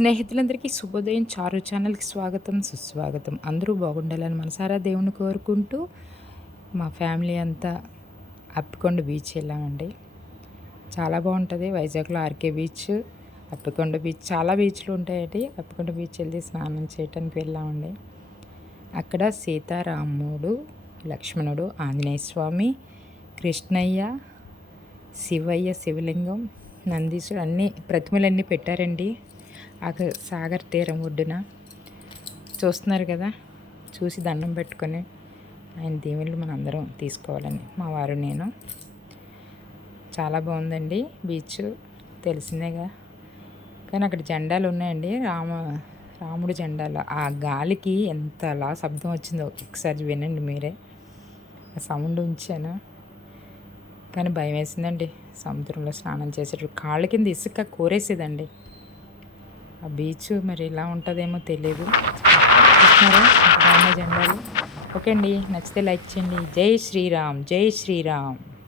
స్నేహితులందరికీ శుభోదయం. చారు ఛానల్కి స్వాగతం సుస్వాగతం. అందరూ బాగుండాలని మనసారా దేవుని కోరుకుంటూ మా ఫ్యామిలీ అంతా అప్పికొండ బీచ్ వెళ్ళామండి. చాలా బాగుంటుంది. వైజాగ్లో ఆర్కే బీచ్ అప్పికొండ బీచ్. చాలా బీచ్లు ఉంటాయండి. అప్పికొండ బీచ్ వెళ్ళి స్నానం చేయడానికి వెళ్ళామండి. అక్కడ సీతారాముడు లక్ష్మణుడు ఆంజనేయ స్వామి కృష్ణయ్య శివయ్య శివలింగం నందీశుడు అన్నీ ప్రతిమలన్నీ పెట్టారండి. సాగర్ తీరం ఒడ్డున. చూస్తున్నారు కదా? చూసి దండం పెట్టుకొని ఆయన దీవెనలు మనందరం తీసుకోవాలని మా వారు నేను. చాలా బాగుందండి బీచ్. తెలిసిందేగా. కానీ అక్కడ జెండాలు ఉన్నాయండి. రామ రాముడు జెండాలు. ఆ గాలికి ఎంతలా శబ్దం వచ్చిందో ఒకసారి వినండి మీరే. ఆ సౌండ్ ఉంచాను? కానీ భయం వేసిందండి. సముద్రంలో స్నానం చేసేటప్పుడు కాళ్ళ కింద ఇసుక కోరేసేదండి. ఆ బీచ్ మరి ఇలా ఉంటుందేమో తెలియదు చూస్తున్నారా? జెండాలు ఓకే అండి నచ్చితే లైక్ చేయండి. జై శ్రీరామ్ జై శ్రీరామ్.